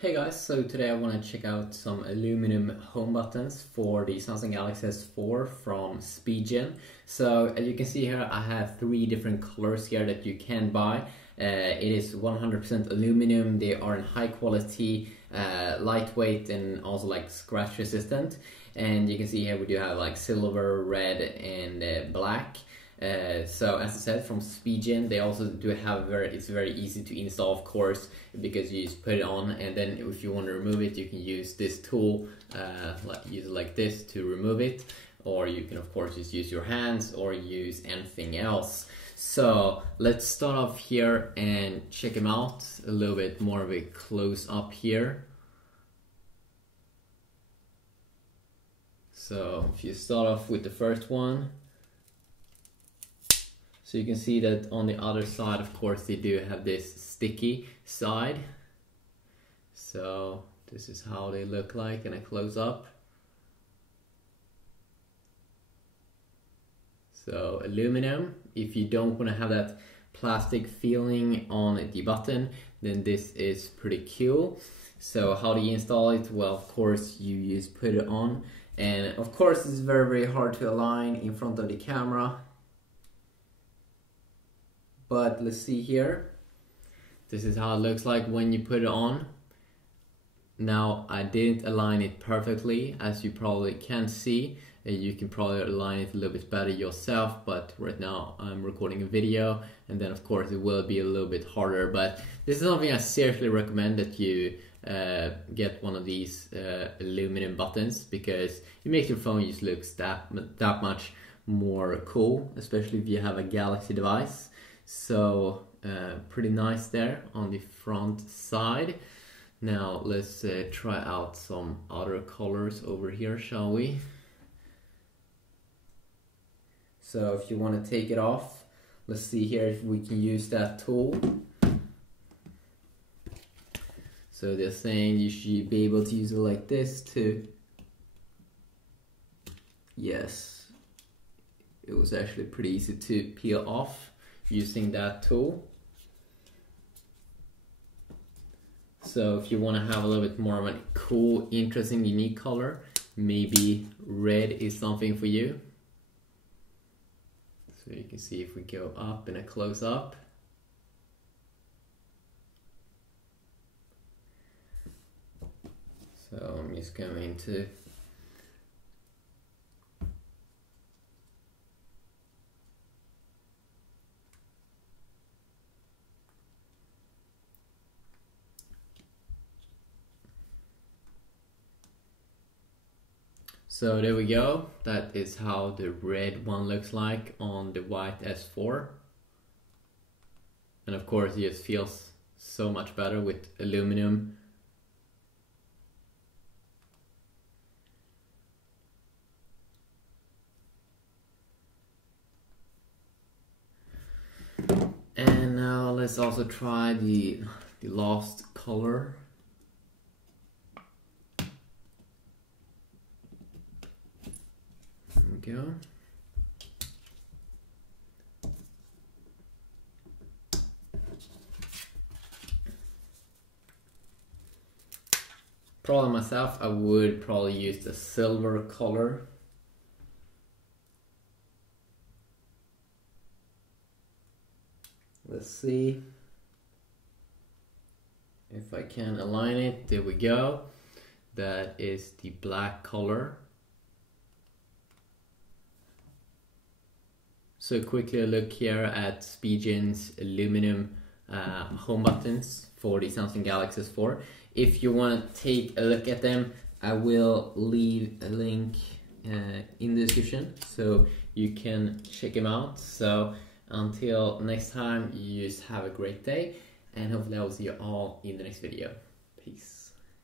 Hey guys, so today I want to check out some aluminum home buttons for the Samsung Galaxy S4 from Spigen. So as you can see here, I have three different colors here that you can buy. It is 100% aluminum. They are in high quality, lightweight, and also like scratch resistant. And you can see here we do have like silver, red, and black. So as I said, from Spigen, they also do have it's very easy to install, of course, because you just put it on, and then if you want to remove it, you can use this tool, use it like this to remove it, or you can of course just use your hands or use anything else. So let's start off here and check them out a little bit more of a close up here. So if you start off with the first one, so you can see that on the other side, of course, they do have this sticky side. So this is how they look like in a close-up. So aluminum, if you don't want to have that plastic feeling on the button, then this is pretty cool. So how do you install it? Well, of course, you just put it on. And of course, it's very hard to align in front of the camera. But let's see here. This is how it looks like when you put it on. Now I didn't align it perfectly, as you probably can see. You can probably align it a little bit better yourself, but right now I'm recording a video, and then of course it will be a little bit harder. But this is something I seriously recommend, that you get one of these aluminum buttons, because it makes your phone just look that much more cool, especially if you have a Galaxy device. So pretty nice there on the front side. Now let's try out some other colors over here, shall we? So if you want to take it off, let's see here if we can use that tool. So they're saying you should be able to use it like this too. Yes, it was actually pretty easy to peel off using that tool. So if you want to have a little bit more of a cool, interesting, unique color, maybe red is something for you. So you can see if we go up in a close-up. So I'm just going to So there we go. That is how the red one looks like on the white S4. And of course it just feels so much better with aluminum. And now let's also try the last color. Go. Probably myself, I would probably use the silver color. Let's see if I can align it. There we go. That is the black color. So quickly look here at Spigen's aluminum home buttons for the Samsung Galaxy S4. If you want to take a look at them, I will leave a link in the description so you can check them out. So until next time, you just have a great day, and hopefully I will see you all in the next video. Peace.